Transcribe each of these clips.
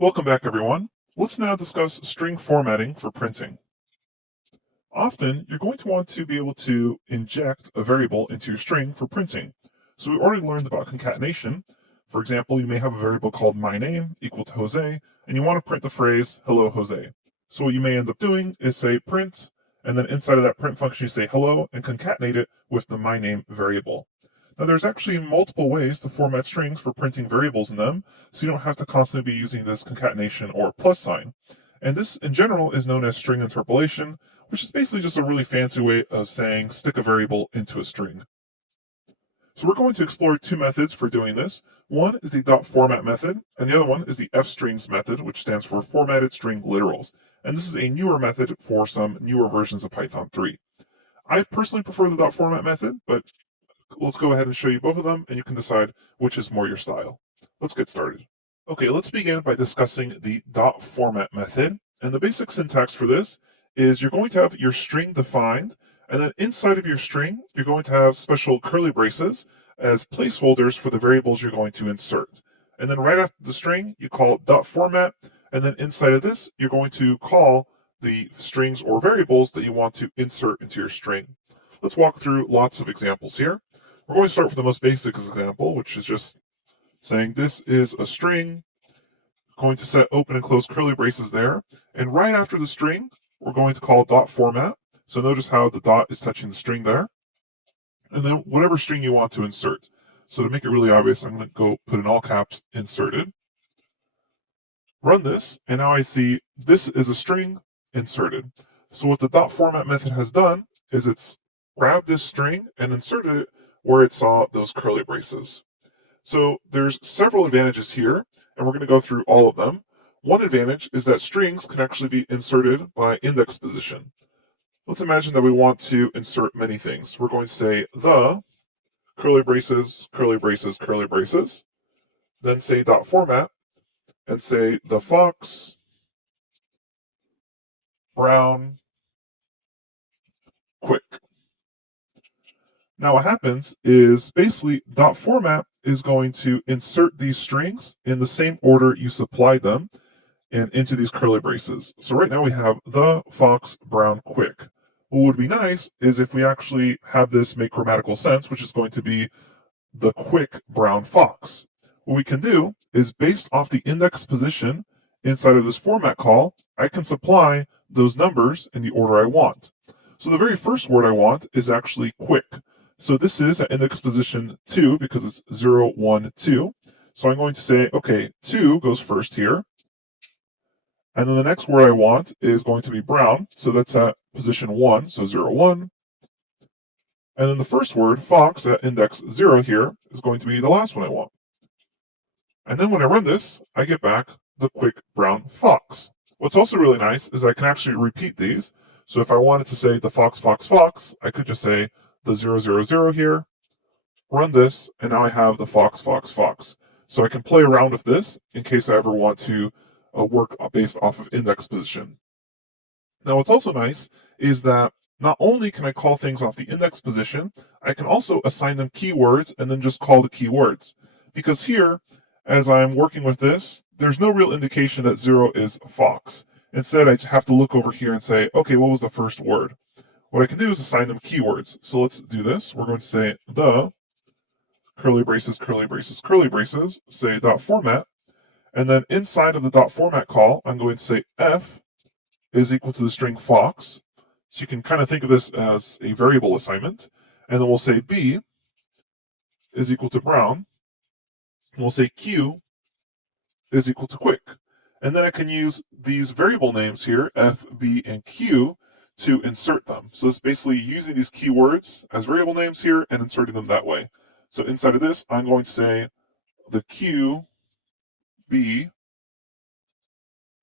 Welcome back, everyone. Let's now discuss string formatting for printing. Often, you're going to want to be able to inject a variable into your string for printing. So we already learned about concatenation. For example, you may have a variable called my name equal to Jose, and you want to print the phrase hello Jose. So what you may end up doing is say print, and then inside of that print function you say hello and concatenate it with the my name variable. Now there's actually multiple ways to format strings for printing variables in them, so you don't have to constantly be using this concatenation or plus sign. And this in general is known as string interpolation, which is basically just a really fancy way of saying stick a variable into a string. So we're going to explore two methods for doing this. One is the .format method, and the other one is the fstrings method, which stands for formatted string literals. And this is a newer method for some newer versions of Python 3. I personally prefer the .format method, but let's go ahead and show you both of them, and you can decide which is more your style. Let's get started. Okay, let's begin by discussing the .format method. And the basic syntax for this is you're going to have your string defined, and then inside of your string, you're going to have special curly braces as placeholders for the variables you're going to insert. And then right after the string, you call .format, and then inside of this, you're going to call the strings or variables that you want to insert into your string. Let's walk through lots of examples here. We're going to start with the most basic example, which is just saying this is a string, going to set open and close curly braces there. And right after the string, we're going to call .format. So notice how the dot is touching the string there. And then whatever string you want to insert. So to make it really obvious, I'm going to go put in all caps inserted. Run this, and now I see this is a string inserted. So what the .format method has done is it's grabbed this string and inserted it where it saw those curly braces. So there's several advantages here, and we're going to go through all of them. One advantage is that strings can actually be inserted by index position. Let's imagine that we want to insert many things. We're going to say the curly braces, curly braces, curly braces, then say .format, and say the fox, brown, quick. Now what happens is basically .format is going to insert these strings in the same order you supplied them and into these curly braces. So right now we have the fox, brown, quick. What would be nice is if we actually have this make grammatical sense, which is going to be the quick brown fox. What we can do is based off the index position inside of this format call, I can supply those numbers in the order I want. So the very first word I want is actually quick. So this is at index position 2 because it's 0, 1, 2. So I'm going to say, okay, 2 goes first here. And then the next word I want is going to be brown. So that's at position 1, so 0, 1. And then the first word, fox, at index 0 here, is going to be the last one I want. And then when I run this, I get back the quick brown fox. What's also really nice is I can actually repeat these. So if I wanted to say the fox, fox, fox, I could just say the 0, 0, 0 here, run this, and now I have the fox, fox, fox. So I can play around with this in case I ever want to work based off of index position. Now, what's also nice is that not only can I call things off the index position, I can also assign them keywords and then just call the keywords. Because here, as I'm working with this, there's no real indication that 0 is fox. Instead, I have to look over here and say, okay, what was the first word? What I can do is assign them keywords. So let's do this. We're going to say the curly braces, curly braces, curly braces, say .format. And then inside of the .format call, I'm going to say f is equal to the string fox. So you can kind of think of this as a variable assignment. And then we'll say b is equal to brown. And we'll say q is equal to quick. And then I can use these variable names here, f, b, and q, to insert them. So it's basically using these keywords as variable names here and inserting them that way. So inside of this, I'm going to say the q, b,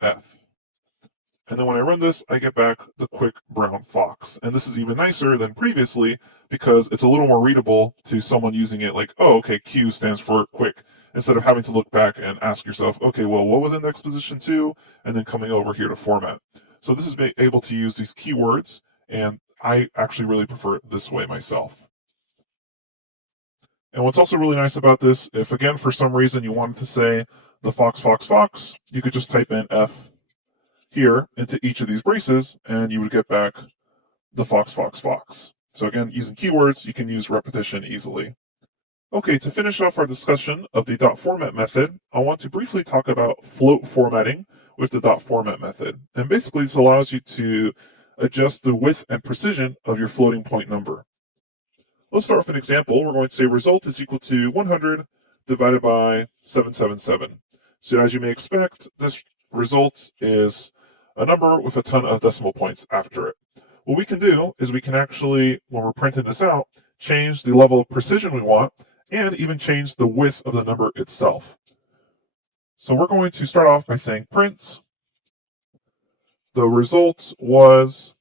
f. And then when I run this, I get back the quick brown fox. And this is even nicer than previously because it's a little more readable to someone using it like, oh, okay, Q stands for quick, instead of having to look back and ask yourself, okay, well, what was index position 2? And then coming over here to format. So this is being able to use these keywords, and I actually really prefer it this way myself. And what's also really nice about this, if again, for some reason you wanted to say the fox, fox, fox, you could just type in F here into each of these braces, and you would get back the fox, fox, fox. So again, using keywords, you can use repetition easily. Okay, to finish off our discussion of the dot format method, I want to briefly talk about float formatting with the dot format method. And basically, this allows you to adjust the width and precision of your floating point number. Let's start with an example. We're going to say result is equal to 100 divided by 777. So as you may expect, this result is a number with a ton of decimal points after it. What we can do is we can actually, when we're printing this out, change the level of precision we want and even change the width of the number itself. So we're going to start off by saying print. The result was,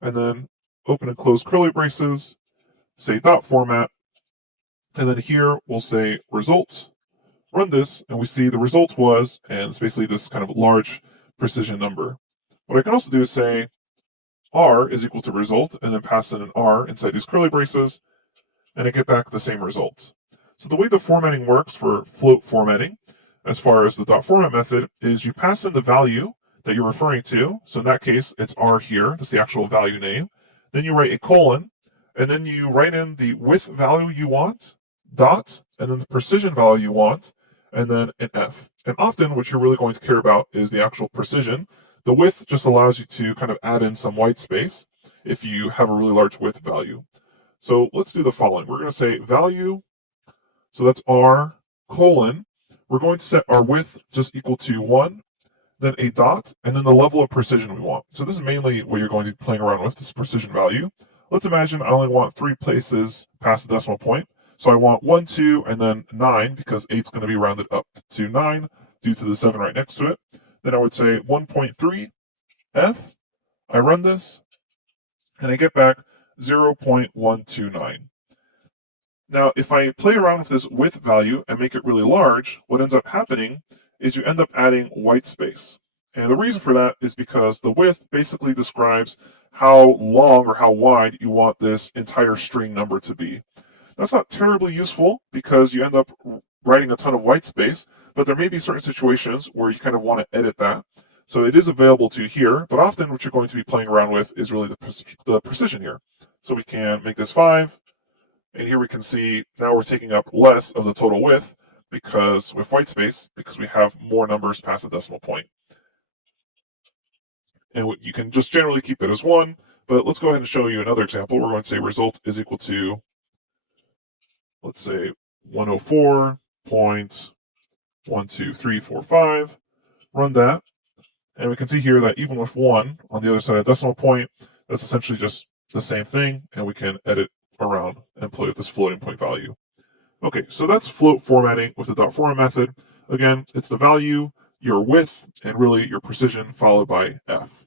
and then open and close curly braces, say dot format, and then here we'll say result. Run this, and we see the result was, and it's basically this kind of large precision number. What I can also do is say R is equal to result, and then pass in an R inside these curly braces, and I get back the same result. So the way the formatting works for float formatting, as far as the dot format method, is you pass in the value that you're referring to. So in that case, it's R here. That's the actual value name. Then you write a colon, and then you write in the width value you want, dot, and then the precision value you want, and then an F. And often what you're really going to care about is the actual precision. The width just allows you to kind of add in some white space if you have a really large width value. So let's do the following. We're going to say value, so that's R colon. We're going to set our width just equal to 1, then a dot, and then the level of precision we want. So this is mainly what you're going to be playing around with, this precision value. Let's imagine I only want 3 places past the decimal point. So I want 1, 2, and then 9, because 8 is going to be rounded up to 9 due to the 7 right next to it. Then I would say 1.3 F. I run this, and I get back 0.129. Now, if I play around with this width value and make it really large, what ends up happening is you end up adding white space. And the reason for that is because the width basically describes how long or how wide you want this entire string number to be. That's not terribly useful because you end up writing a ton of white space, but there may be certain situations where you kind of want to edit that. So it is available to you here, but often what you're going to be playing around with is really the precision here. So we can make this 5, and here we can see now we're taking up less of the total width because with white space, because we have more numbers past the decimal point. And you can just generally keep it as 1, but let's go ahead and show you another example. We're going to say result is equal to, let's say, 104.12345. Run that, and we can see here that even with 1 on the other side of the decimal point, that's essentially just the same thing, and we can edit around and play with this floating point value. Okay, so that's float formatting with the dot format method. Again, it's the value, your width, and really your precision followed by F.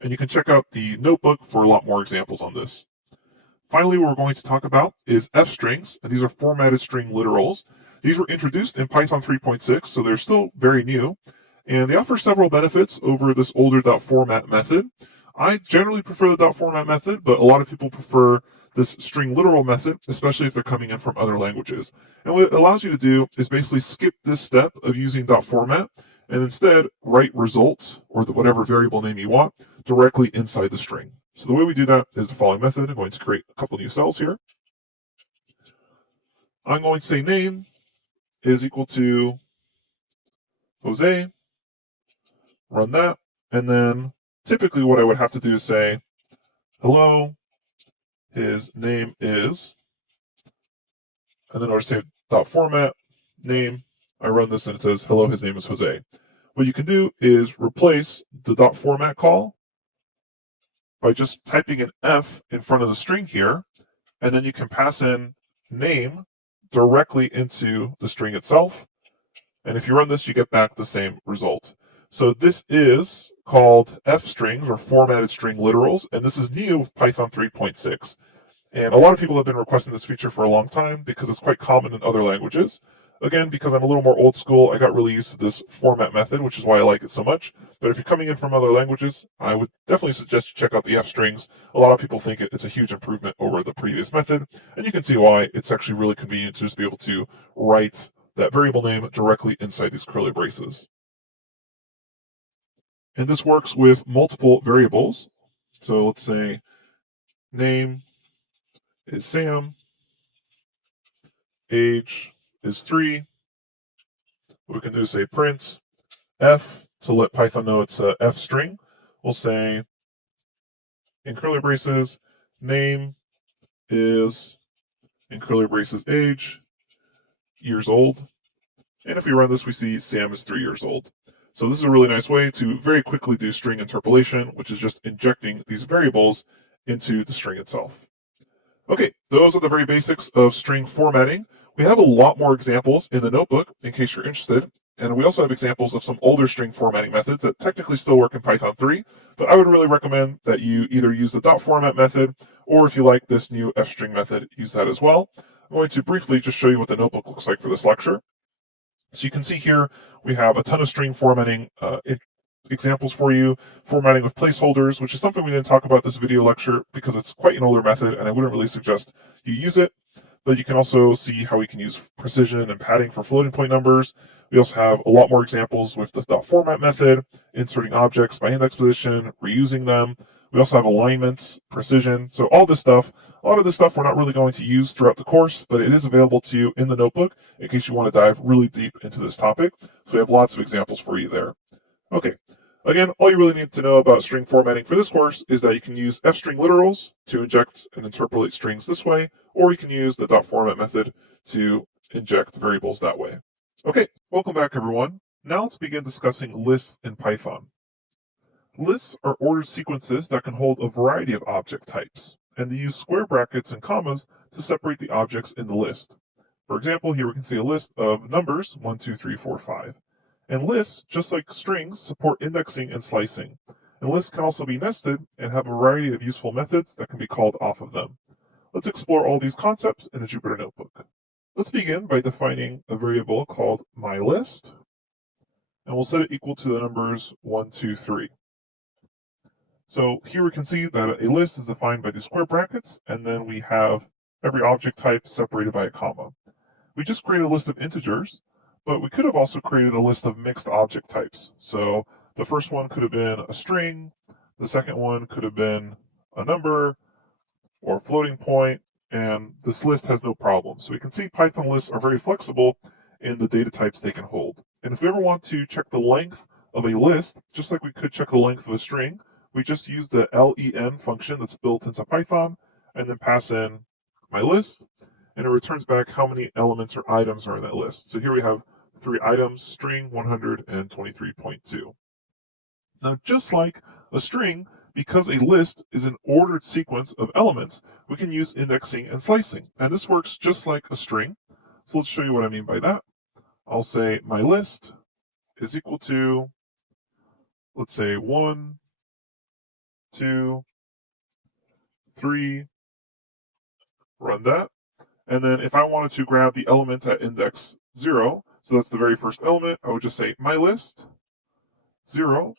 And you can check out the notebook for a lot more examples on this. Finally, what we're going to talk about is F strings, and these are formatted string literals. These were introduced in Python 3.6, so they're still very new, and they offer several benefits over this older dot format method. I generally prefer the dot format method, but a lot of people prefer this string literal method, especially if they're coming in from other languages. And what it allows you to do is basically skip this step of using dot format and instead write result, or whatever variable name you want, directly inside the string. So the way we do that is the following method. I'm going to create a couple new cells here. I'm going to say name is equal to Jose, run that, and then typically what I would have to do is say, hello, his name is, and then I would say dot format, name, I run this and it says, hello, his name is Jose. What you can do is replace the dot format call by just typing an F in front of the string here, and then you can pass in name directly into the string itself. And if you run this, you get back the same result. So this is called F strings, or formatted string literals, and this is new with Python 3.6. And a lot of people have been requesting this feature for a long time because it's quite common in other languages. Again, because I'm a little more old school, I got really used to this format method, which is why I like it so much. But if you're coming in from other languages, I would definitely suggest you check out the F strings. A lot of people think it's a huge improvement over the previous method, and you can see why. It's actually really convenient to just be able to write that variable name directly inside these curly braces. And this works with multiple variables. So let's say name is Sam, age is 3. What we can do is say print f to let Python know it's a f string. We'll say in curly braces, name is, in curly braces, age, years old. And if we run this, we see Sam is 3 years old. So this is a really nice way to very quickly do string interpolation, which is just injecting these variables into the string itself. Okay, those are the very basics of string formatting. We have a lot more examples in the notebook in case you're interested. And we also have examples of some older string formatting methods that technically still work in Python 3, but I would really recommend that you either use the dot format method, or if you like this new fstring method, use that as well. I'm going to briefly just show you what the notebook looks like for this lecture. So you can see here we have a ton of string formatting examples for you, formatting with placeholders, which is something we didn't talk about this video lecture because it's quite an older method and I wouldn't really suggest you use it. But you can also see how we can use precision and padding for floating point numbers. We also have a lot more examples with the dot format method, inserting objects by index position, reusing them. We also have alignments, precision. So all this stuff, a lot of this stuff we're not really going to use throughout the course, but it is available to you in the notebook in case you want to dive really deep into this topic. So we have lots of examples for you there. Okay. Again, all you really need to know about string formatting for this course is that you can use fstring literals to inject and interpolate strings this way, or you can use the dot format method to inject variables that way. Okay, welcome back everyone. Now let's begin discussing lists in Python. Lists are ordered sequences that can hold a variety of object types, and they use square brackets and commas to separate the objects in the list. For example, here we can see a list of numbers 1, 2, 3, 4, 5. And lists, just like strings, support indexing and slicing. And lists can also be nested and have a variety of useful methods that can be called off of them. Let's explore all these concepts in a Jupyter notebook. Let's begin by defining a variable called myList, and we'll set it equal to the numbers 1, 2, 3. So here we can see that a list is defined by these square brackets, and then we have every object type separated by a comma. We just created a list of integers, but we could have also created a list of mixed object types. So the first one could have been a string, the second one could have been a number or a floating point, and this list has no problem. So we can see Python lists are very flexible in the data types they can hold. And if we ever want to check the length of a list, just like we could check the length of a string, we just use the len function that's built into Python and then pass in my list, and it returns back how many elements or items are in that list. So here we have 3 items, string 123.2. Now, just like a string, because a list is an ordered sequence of elements, we can use indexing and slicing. And this works just like a string. So let's show you what I mean by that. I'll say my list is equal to, let's say 1, 2, 3, run that. And then if I wanted to grab the element at index 0, so that's the very first element, I would just say my list 0,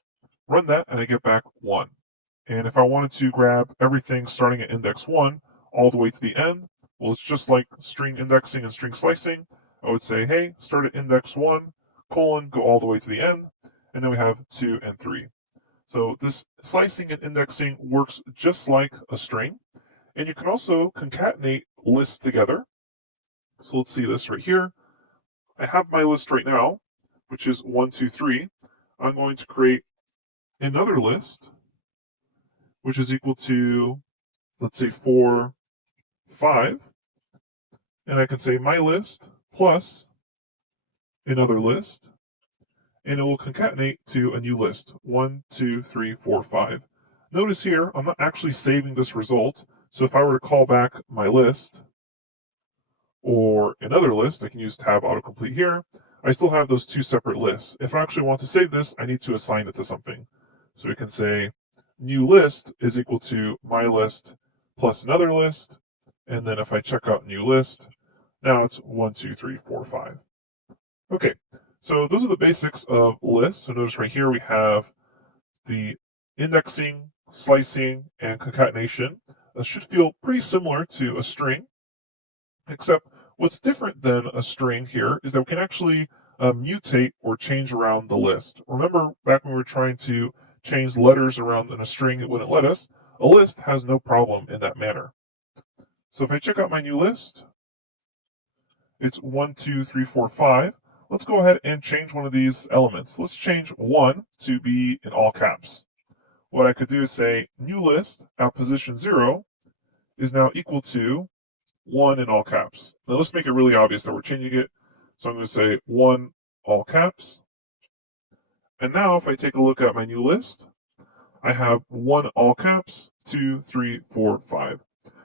run that, and I get back 1. And if I wanted to grab everything starting at index 1 all the way to the end, well, it's just like string indexing and string slicing. I would say, hey, start at index 1, colon, go all the way to the end, and then we have 2 and 3. So this slicing and indexing works just like a string. And you can also concatenate lists together. So let's see this right here. I have my list right now, which is 1, 2, 3. I'm going to create another list, which is equal to, let's say, 4, 5. And I can say my list plus another list, and it will concatenate to a new list, 1, 2, 3, 4, 5. Notice here, I'm not actually saving this result. So if I were to call back my list or another list, I can use tab autocomplete here. I still have those 2 separate lists. If I actually want to save this, I need to assign it to something. So we can say new list is equal to my list plus another list. And then if I check out new list, now it's 1, 2, 3, 4, 5. Okay, so those are the basics of lists. So notice right here we have the indexing, slicing, and concatenation. This should feel pretty similar to a string, except What's different than a string here is that we can actually mutate or change around the list. Remember back when we were trying to change letters around in a string, it wouldn't let us. A list has no problem in that manner. So if I check out my new list, it's 1, 2, 3, 4, 5. Let's go ahead and change one of these elements. Let's change 1 to be in all caps. What I could do is say new list at position 0 is now equal to 1 in all caps. Now let's make it really obvious that we're changing it. So I'm going to say 1 all caps. And now if I take a look at my new list, I have 1 all caps, 2, 3, 4, 5.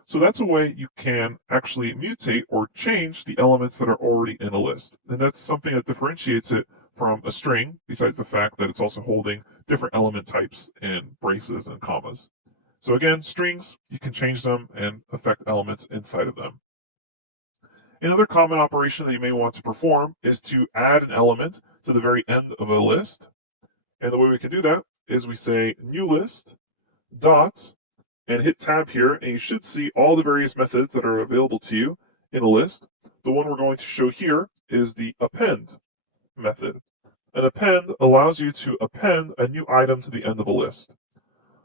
So that's a way you can actually mutate or change the elements that are already in a list. And that's something that differentiates it from a string, besides the fact that it's also holding different element types and braces and commas. So again, strings, you can change them and affect elements inside of them. Another common operation that you may want to perform is to add an element to the very end of a list. And the way we can do that is we say new list dot and hit tab here, and you should see all the various methods that are available to you in a list. The one we're going to show here is the append method. An append allows you to append a new item to the end of a list.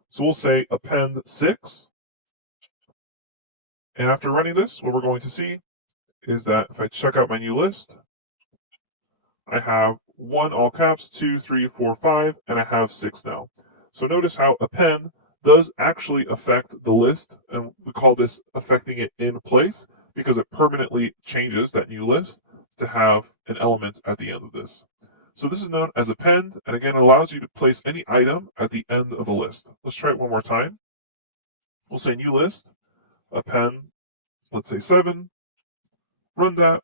So we'll say append 6. And after running this, what we're going to see is that if I check out my new list, I have 1 all caps, 2, 3, 4, 5, and I have 6 now. So notice how append does actually affect the list, and we call this affecting it in place because it permanently changes that new list to have an element at the end of this. So this is known as append, and again, it allows you to place any item at the end of a list. Let's try it one more time. We'll say new list, append, let's say 7, run that,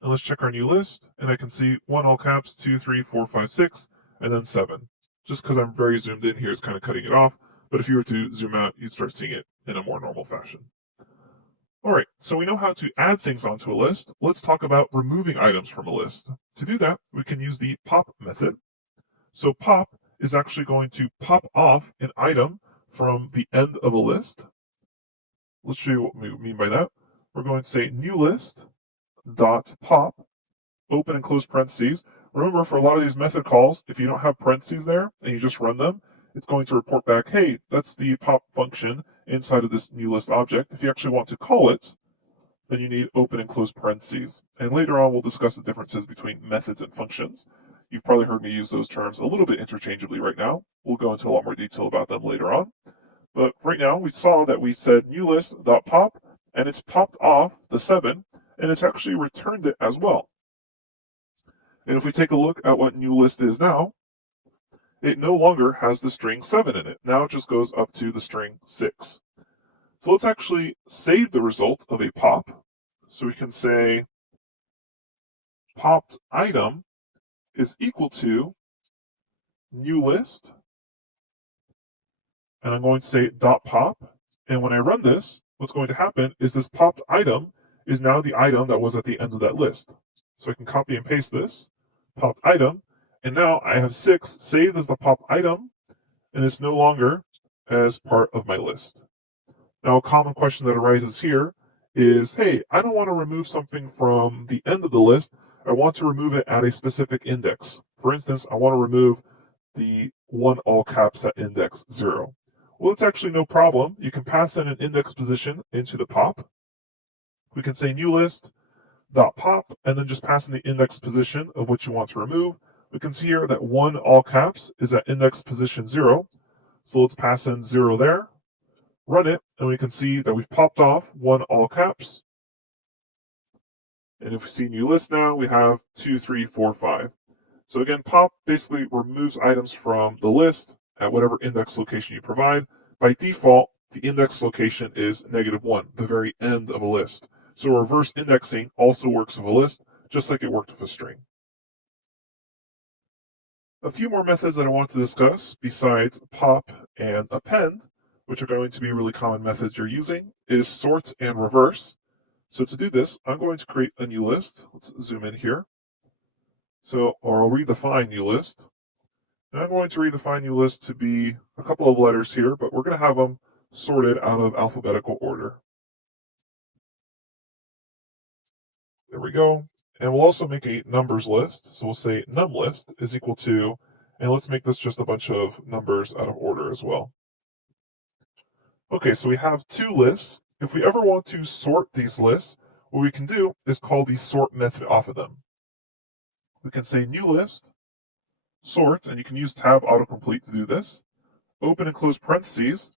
and let's check our new list, and I can see 1 all caps, 2, 3, 4, 5, 6, and then 7. Just because I'm very zoomed in here is kind of cutting it off, but if you were to zoom out, you'd start seeing it in a more normal fashion. All right, so we know how to add things onto a list. Let's talk about removing items from a list. To do that, we can use the pop method. So pop is actually going to pop off an item from the end of a list. Let's show you what we mean by that. We're going to say new list dot pop, open and close parentheses. Remember, for a lot of these method calls, if you don't have parentheses there and you just run them, it's going to report back, hey, that's the pop function inside of this new list object. If you actually want to call it, then you need open and close parentheses. And later on, we'll discuss the differences between methods and functions. You've probably heard me use those terms a little bit interchangeably right now. We'll go into a lot more detail about them later on. But right now, we saw that we said new list.pop, and it's popped off the 7, and it's actually returned it as well. And if we take a look at what new list is now, it no longer has the string 7 in it. Now it just goes up to the string 6. So let's actually save the result of a pop. So we can say popped item is equal to new list. And I'm going to say dot pop. And when I run this, what's going to happen is this popped item is now the item that was at the end of that list. So I can copy and paste this, popped item, and now I have 6 saved as the pop item, and it's no longer as part of my list. Now, a common question that arises here is, hey, I don't want to remove something from the end of the list. I want to remove it at a specific index. For instance, I want to remove the 1 all caps at index 0. Well, it's actually no problem. You can pass in an index position into the pop. We can say new list dot pop, and then just pass in the index position of what you want to remove. We can see here that 1 all caps is at index position 0. So let's pass in 0 there, run it, and we can see that we've popped off 1 all caps. And if we see new list now, we have 2, 3, 4, 5. So again, pop basically removes items from the list at whatever index location you provide. By default, the index location is -1, the very end of a list. So reverse indexing also works with a list, just like it worked with a string. A few more methods that I want to discuss besides pop and append, which are going to be really common methods you're using, is sort and reverse. So to do this, I'm going to create a new list. Let's zoom in here. So, or I'll redefine new list. And I'm going to redefine new list to be a couple of letters here, but we're going to have them sorted out of alphabetical order. There we go. And we'll also make a numbers list. So we'll say num list is equal to, and let's make this just a bunch of numbers out of order as well. Okay, so we have two lists. If we ever want to sort these lists, what we can do is call the sort method off of them. We can say new list, sort, and you can use tab autocomplete to do this. Open and close parentheses,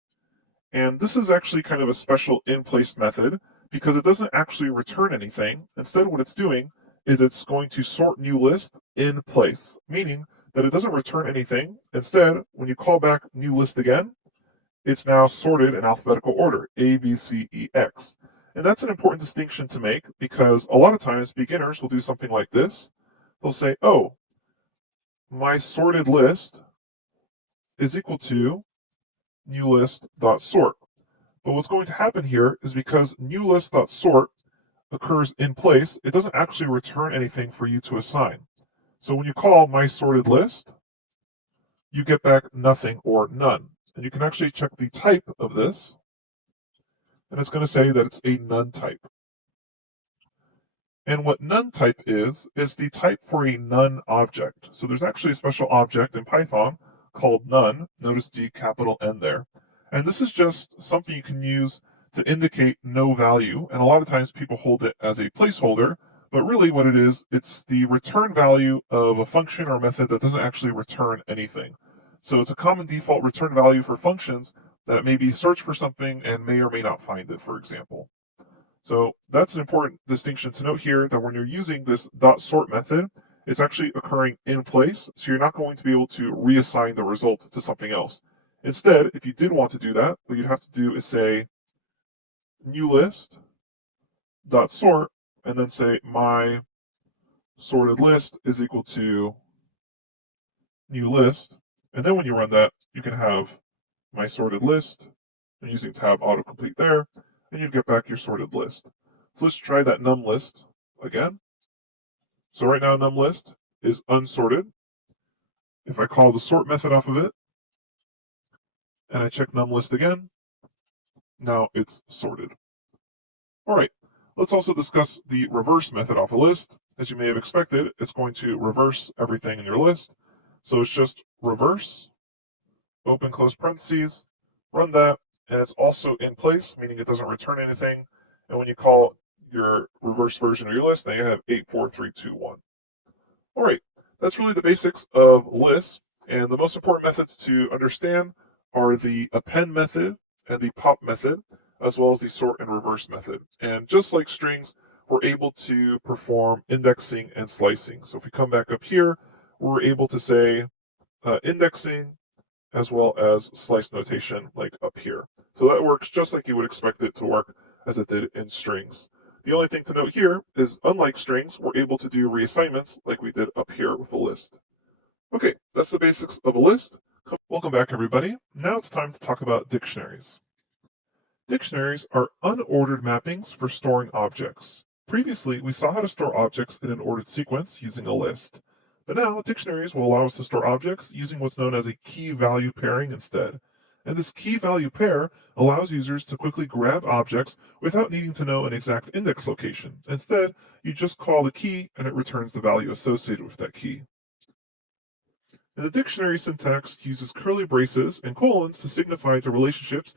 and this is actually kind of a special in-place method because it doesn't actually return anything. Instead, what it's doing is it's going to sort new list in place, meaning that it doesn't return anything. Instead, when you call back new list again, it's now sorted in alphabetical order, A, B, C, E, X. And that's an important distinction to make because a lot of times beginners will do something like this. They'll say, oh, my sorted list is equal to new list.sort. But what's going to happen here is because new list.sort occurs in place, it doesn't actually return anything for you to assign. So when you call my sorted list, you get back nothing or none. And you can actually check the type of this, and it's going to say that it's a none type. And what none type is the type for a none object. So there's actually a special object in Python called none. Notice the capital N there. And this is just something you can use to indicate no value. And a lot of times people hold it as a placeholder, but really what it is, it's the return value of a function or method that doesn't actually return anything. So it's a common default return value for functions that maybe search for something and may or may not find it, for example. So that's an important distinction to note here that when you're using this .sort method, it's actually occurring in place, so you're not going to be able to reassign the result to something else. Instead, if you did want to do that, what you'd have to do is say new list .sort, and then say my sorted list is equal to new list, and then when you run that, you can have my sorted list, and using tab autocomplete there, and you'd get back your sorted list. So let's try that num list again. So right now num list is unsorted. If I call the sort method off of it, and I check num list again, now it's sorted. All right, let's also discuss the reverse method off a list. As you may have expected, it's going to reverse everything in your list. So it's just reverse, open close parentheses, run that, and it's also in place, meaning it doesn't return anything. And when you call your reverse version of your list, now you have 8, 4, 3, 2, 1. All right, that's really the basics of lists. And the most important methods to understand are the append method and the pop method, as well as the sort and reverse method. And just like strings, we're able to perform indexing and slicing. So if we come back up here, we're able to say indexing as well as slice notation like up here. So that works just like you would expect it to work as it did in strings. The only thing to note here is, unlike strings, we're able to do reassignments like we did up here with a list. Okay, that's the basics of a list. Welcome back, everybody. Now it's time to talk about dictionaries. Dictionaries are unordered mappings for storing objects. Previously, we saw how to store objects in an ordered sequence using a list. But now, dictionaries will allow us to store objects using what's known as a key-value pairing instead. And this key-value pair allows users to quickly grab objects without needing to know an exact index location. Instead, you just call the key and it returns the value associated with that key. And the dictionary syntax uses curly braces and colons to signify the relationships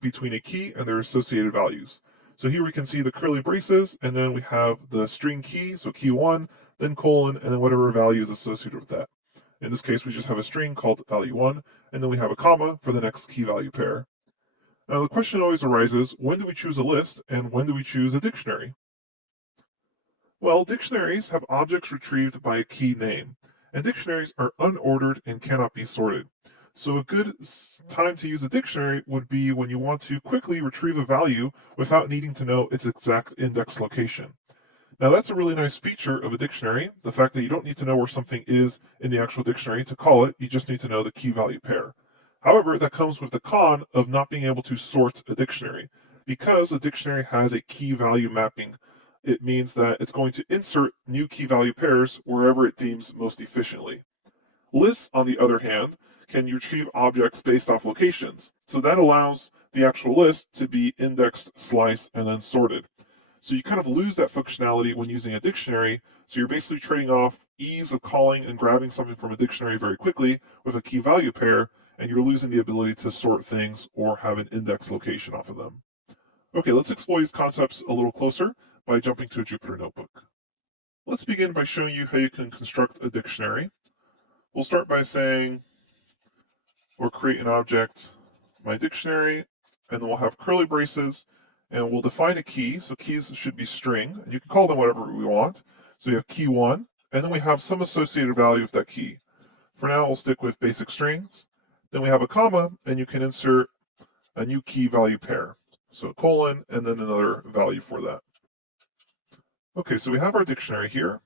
between a key and their associated values. So here we can see the curly braces, and then we have the string key, so key 1, then colon, and then whatever value is associated with that. In this case, we just have a string called value 1, and then we have a comma for the next key value pair. Now the question always arises, when do we choose a list, and when do we choose a dictionary? Well, dictionaries have objects retrieved by a key name, and dictionaries are unordered and cannot be sorted. So a good time to use a dictionary would be when you want to quickly retrieve a value without needing to know its exact index location. Now that's a really nice feature of a dictionary, the fact that you don't need to know where something is in the actual dictionary to call it, you just need to know the key value pair. However, that comes with the con of not being able to sort a dictionary. Because a dictionary has a key value mapping, it means that it's going to insert new key value pairs wherever it deems most efficiently. Lists, on the other hand, can retrieve objects based off locations. So that allows the actual list to be indexed, sliced, and then sorted. So you kind of lose that functionality when using a dictionary. So you're basically trading off ease of calling and grabbing something from a dictionary very quickly with a key value pair, and you're losing the ability to sort things or have an index location off of them. Okay, let's explore these concepts a little closer by jumping to a Jupyter notebook. Let's begin by showing you how you can construct a dictionary. We'll start by saying, or create an object, my dictionary, and then we'll have curly braces, and we'll define a key. So keys should be string, and you can call them whatever we want. So we have key one, and then we have some associated value with that key. For now, we'll stick with basic strings. Then we have a comma, and you can insert a new key value pair. So a colon, and then another value for that. Okay, so we have our dictionary here.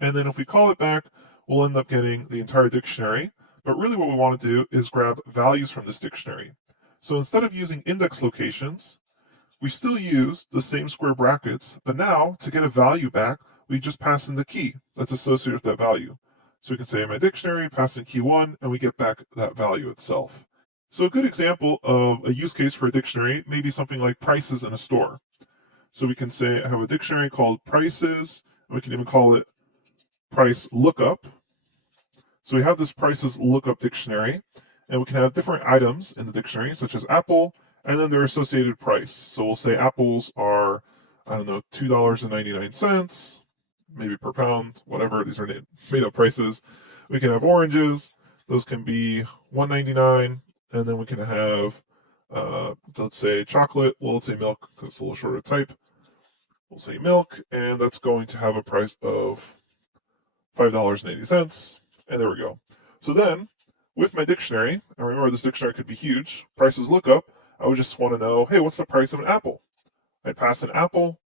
And then if we call it back, we'll end up getting the entire dictionary. But really what we want to do is grab values from this dictionary. So instead of using index locations, we still use the same square brackets, but now to get a value back, we just pass in the key that's associated with that value. So we can say in my dictionary, pass in key one, and we get back that value itself. So a good example of a use case for a dictionary may be something like prices in a store. So we can say I have a dictionary called prices, and we can even call it price lookup. So we have this prices lookup dictionary, and we can have different items in the dictionary, such as apple, and then their associated price. So we'll say apples are, I don't know, $2.99, maybe per pound, whatever. These are made up prices. We can have oranges; those can be $1.99, and then we can have, let's say chocolate. Well, let's say milk because it's a little shorter type. We'll say milk, and that's going to have a price of $5.80. And there we go. So then, with my dictionary, and remember this dictionary could be huge, prices lookup, I would just want to know, hey, what's the price of an apple? I'd pass an apple,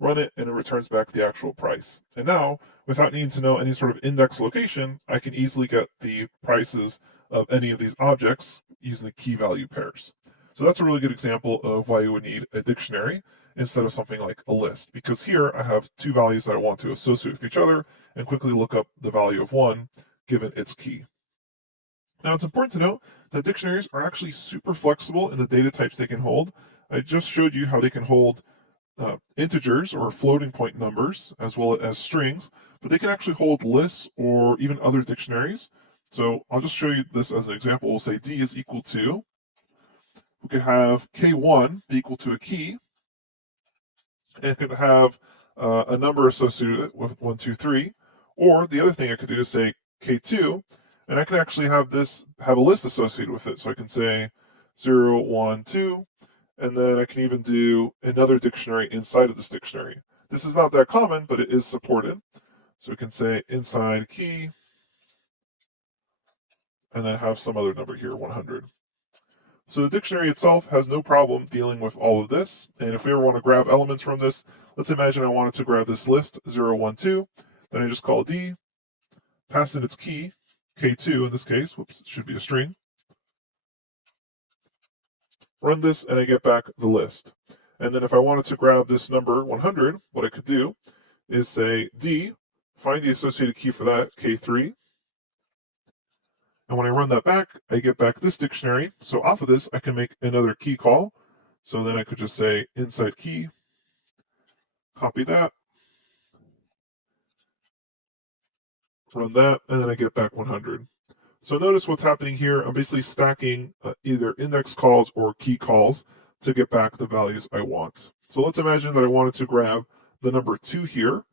run it, and it returns back the actual price. And now, without needing to know any sort of index location, I can easily get the prices of any of these objects using the key value pairs. So that's a really good example of why you would need a dictionary instead of something like a list, because here I have two values that I want to associate with each other and quickly look up the value of one given its key. Now it's important to note that dictionaries are actually super flexible in the data types they can hold. I just showed you how they can hold integers or floating point numbers as well as strings, but they can actually hold lists or even other dictionaries. So I'll just show you this as an example. We'll say D is equal to, we could have K1 be equal to a key, and it could have a number associated with 1, 2, 3. Or the other thing I could do is say K2, and I can actually have this have a list associated with it. So I can say 0, 1, 2, and then I can even do another dictionary inside of this dictionary. This is not that common, but it is supported. So we can say inside key, and then have some other number here, 100. So the dictionary itself has no problem dealing with all of this. And if we ever want to grab elements from this, let's imagine I wanted to grab this list 0, 1, 2. Then I just call D, pass in its key, K2 in this case, whoops, it should be a string. Run this and I get back the list. And then if I wanted to grab this number 100, what I could do is say D, find the associated key for that, K3. And when I run that back, I get back this dictionary. So off of this, I can make another key call. So then I could just say inside key, copy that, run that, and then I get back 100. So notice what's happening here. I'm basically stacking either index calls or key calls to get back the values I want. So let's imagine that I wanted to grab the number 2 here.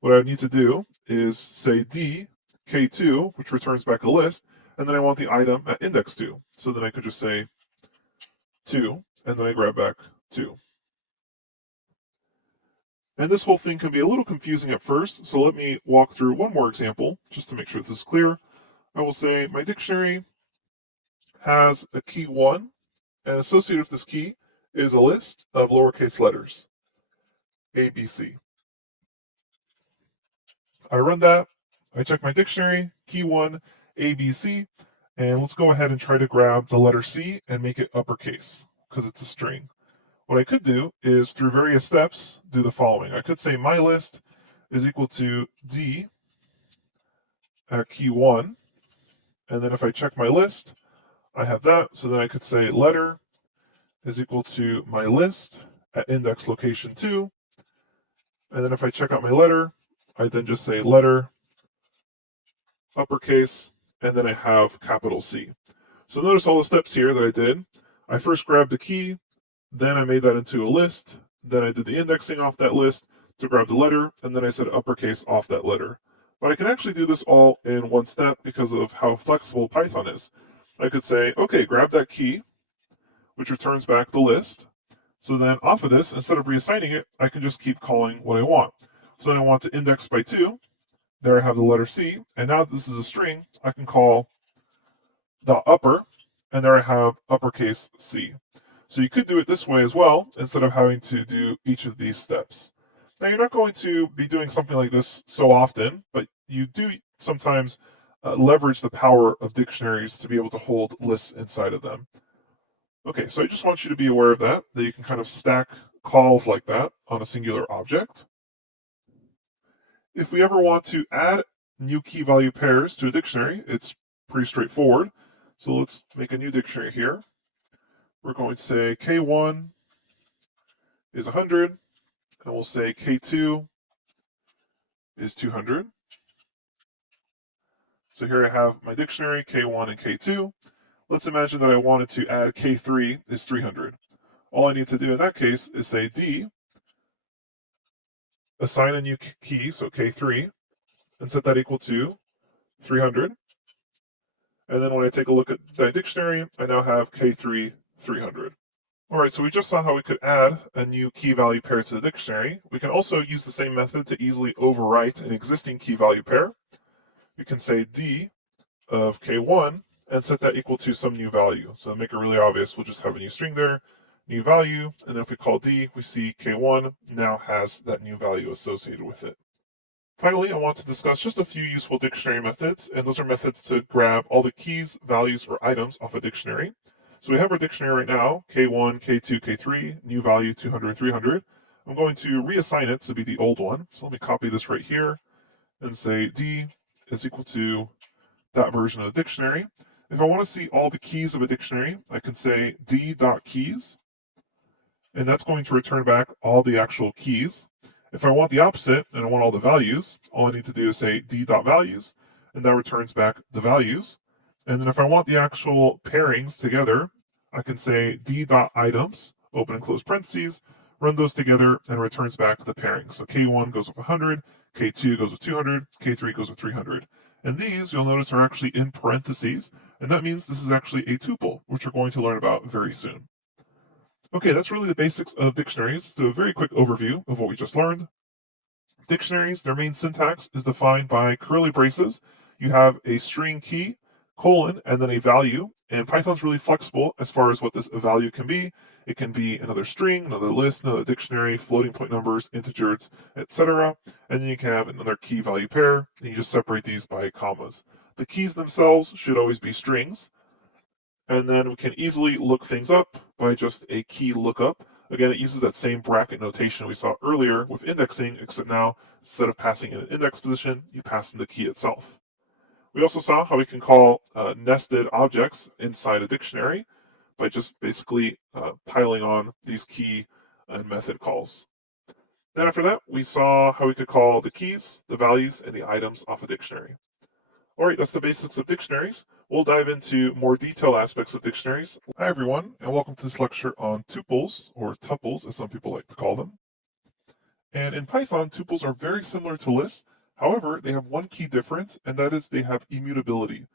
What I need to do is say D, K2, which returns back a list, and then I want the item at index 2. So then I could just say 2, and then I grab back 2. And this whole thing can be a little confusing at first, so let me walk through one more example just to make sure this is clear. I will say my dictionary has a key 1, and associated with this key is a list of lowercase letters, A, B, C. I run that, I check my dictionary, key 1, A, B, C, and let's go ahead and try to grab the letter C and make it uppercase because it's a string. What I could do is, through various steps, do the following. I could say my list is equal to D at key 1, and then if I check my list, I have that. So then I could say letter is equal to my list at index location 2. And then if I check out my letter, I then just say letter, uppercase, and then I have capital C. So notice all the steps here that I did. I first grabbed the key, then I made that into a list, then I did the indexing off that list to grab the letter, and then I said uppercase off that letter. But I can actually do this all in one step because of how flexible Python is. I could say, okay, grab that key, which returns back the list. So then off of this, instead of reassigning it, I can just keep calling what I want. So then I want to index by 2. There I have the letter C. And now that this is a string, I can call the upper, and there I have uppercase C. So you could do it this way as well, instead of having to do each of these steps. Now you're not going to be doing something like this so often, but you do sometimes leverage the power of dictionaries to be able to hold lists inside of them. Okay, so I just want you to be aware of that you can kind of stack calls like that on a singular object. If we ever want to add new key value pairs to a dictionary, it's pretty straightforward. So let's make a new dictionary here. We're going to say K1 is 100, and we'll say K2 is 200. So here I have my dictionary, K1 and K2. Let's imagine that I wanted to add K3 is 300. All I need to do in that case is say D, assign a new key, so K3, and set that equal to 300. And then when I take a look at that dictionary, I now have K3 300. All right, so we just saw how we could add a new key value pair to the dictionary. We can also use the same method to easily overwrite an existing key value pair. We can say D of K1 and set that equal to some new value. So to make it really obvious, we'll just have a new string there, new value, and then if we call D, we see K1 now has that new value associated with it. Finally, I want to discuss just a few useful dictionary methods, and those are methods to grab all the keys, values, or items off a dictionary. So we have our dictionary right now, K1, K2, K3, new value 200, 300. I'm going to reassign it to be the old one. So let me copy this right here and say D is equal to that version of the dictionary. If I want to see all the keys of a dictionary, I can say d.keys, and that's going to return back all the actual keys. If I want the opposite and I want all the values, all I need to do is say d.values, and that returns back the values. And then if I want the actual pairings together, I can say d.items, open and close parentheses, run those together, and returns back the pairing. So K1 goes with 100, K2 goes with 200, K3 goes with 300. And these, you'll notice, are actually in parentheses, and that means this is actually a tuple, which we're going to learn about very soon. Okay, that's really the basics of dictionaries. Let's do a very quick overview of what we just learned. Dictionaries, their main syntax is defined by curly braces. You have a string key, colon, and then a value. And Python's really flexible as far as what this value can be. It can be another string, another list, another dictionary, floating point numbers, integers, etc. And then you can have another key value pair, and you just separate these by commas. The keys themselves should always be strings. And then we can easily look things up by just a key lookup. Again, it uses that same bracket notation we saw earlier with indexing, except now instead of passing in an index position, you pass in the key itself. We also saw how we can call nested objects inside a dictionary by just basically piling on these key and method calls. Then after that, we saw how we could call the keys, the values, and the items off a dictionary. All right, that's the basics of dictionaries. We'll dive into more detailed aspects of dictionaries. Hi, everyone, and welcome to this lecture on tuples, or tuples, as some people like to call them. And in Python, tuples are very similar to lists. However, they have one key difference, and that is they have immutability.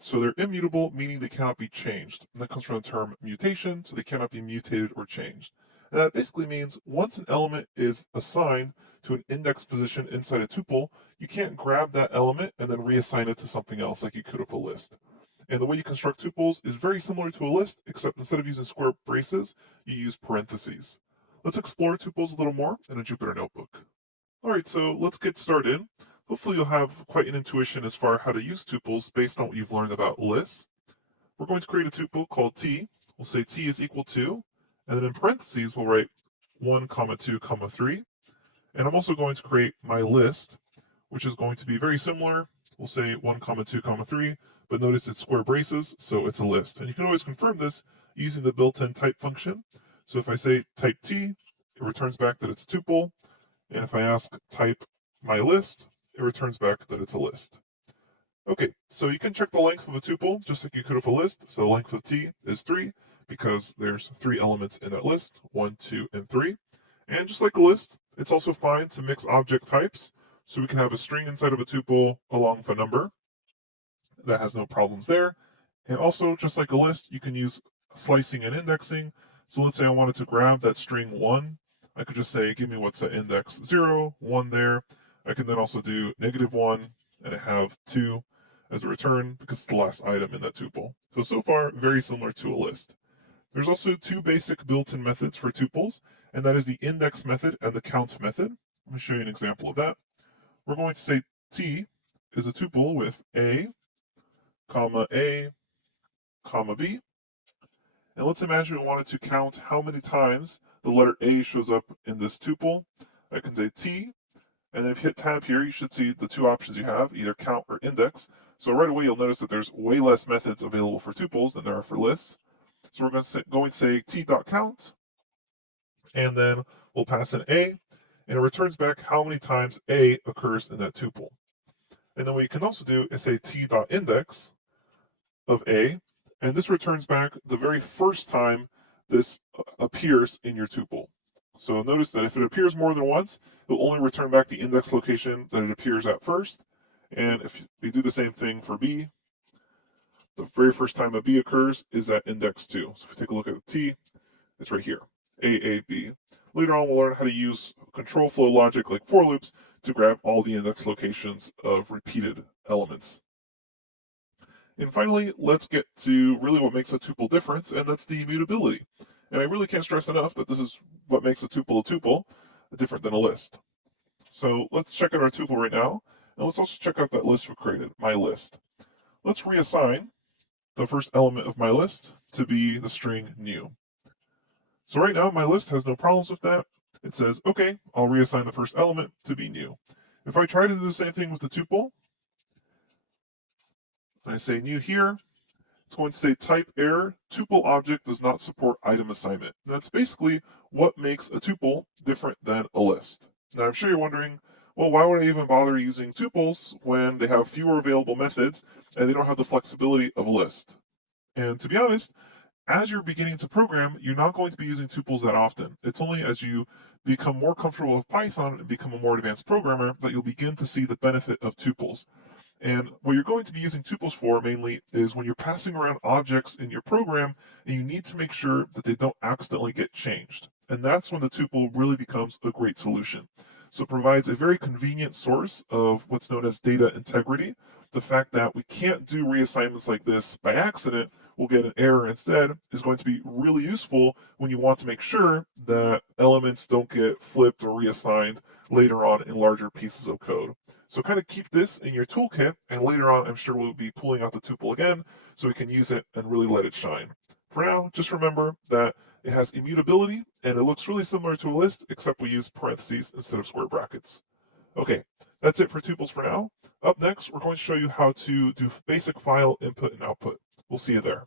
So they're immutable, meaning they cannot be changed. And that comes from the term mutation, so they cannot be mutated or changed. And that basically means once an element is assigned to an index position inside a tuple, you can't grab that element and then reassign it to something else like you could with a list. And the way you construct tuples is very similar to a list, except instead of using square braces, you use parentheses. Let's explore tuples a little more in a Jupyter notebook. All right, so let's get started. Hopefully you'll have quite an intuition as far as how to use tuples based on what you've learned about lists. We're going to create a tuple called t. We'll say t is equal to, and then in parentheses we'll write 1, 2, 3. And I'm also going to create my list, which is going to be very similar. We'll say 1, 2, 3, but notice it's square braces, so it's a list. And you can always confirm this using the built-in type function. So if I say type t, it returns back that it's a tuple. And if I ask type my list, it returns back that it's a list. Okay, so you can check the length of a tuple just like you could with a list. So length of t is 3 because there's 3 elements in that list, 1, 2, and 3. And just like a list, it's also fine to mix object types. So we can have a string inside of a tuple along with a number. That has no problems there. And also, just like a list, you can use slicing and indexing. So let's say I wanted to grab that string 1. I could just say, give me what's at index 0, 1 there. I can then also do -1 and I have 2 as a return because it's the last item in that tuple. So far, very similar to a list. There's also 2 basic built-in methods for tuples, and that is the index method and the count method. Let me show you an example of that. We're going to say t is a tuple with a, a, b. And let's imagine we wanted to count how many times the letter A shows up in this tuple. I can say t, and then if you hit tab here, you should see the 2 options you have, either count or index. So right away, you'll notice that there's way less methods available for tuples than there are for lists. So we're going to say t.count, and then we'll pass in a, and it returns back how many times a occurs in that tuple. And then what you can also do is say t.index of a, and this returns back the very first time this appears in your tuple. So notice that if it appears more than once, it will only return back the index location that it appears at first. And if we do the same thing for b, the very first time a b occurs is at index 2. So if we take a look at the t, it's right here, AAB. Later on, we'll learn how to use control flow logic like for loops to grab all the index locations of repeated elements. And finally, let's get to really what makes a tuple different, and that's the immutability. And I really can't stress enough that this is what makes a tuple different than a list. So let's check out our tuple right now, and let's also check out that list we created, my list. Let's reassign the first element of my list to be the string new. So right now, my list has no problems with that. It says, okay, I'll reassign the first element to be new. If I try to do the same thing with the tuple, and I say new here, it's going to say type error, tuple object does not support item assignment. And that's basically what makes a tuple different than a list. Now I'm sure you're wondering, well, why would I even bother using tuples when they have fewer available methods and they don't have the flexibility of a list? And to be honest, as you're beginning to program, you're not going to be using tuples that often. It's only as you become more comfortable with Python and become a more advanced programmer that you'll begin to see the benefit of tuples. And what you're going to be using tuples for mainly is when you're passing around objects in your program and you need to make sure that they don't accidentally get changed. And that's when the tuple really becomes a great solution. So it provides a very convenient source of what's known as data integrity. The fact that we can't do reassignments like this by accident, we'll get an error instead, is going to be really useful when you want to make sure that elements don't get flipped or reassigned later on in larger pieces of code. So kind of keep this in your toolkit, and later on I'm sure we'll be pulling out the tuple again so we can use it and really let it shine. For now, just remember that it has immutability and it looks really similar to a list, except we use parentheses instead of square brackets. Okay, that's it for tuples for now. Up next, we're going to show you how to do basic file input and output. We'll see you there.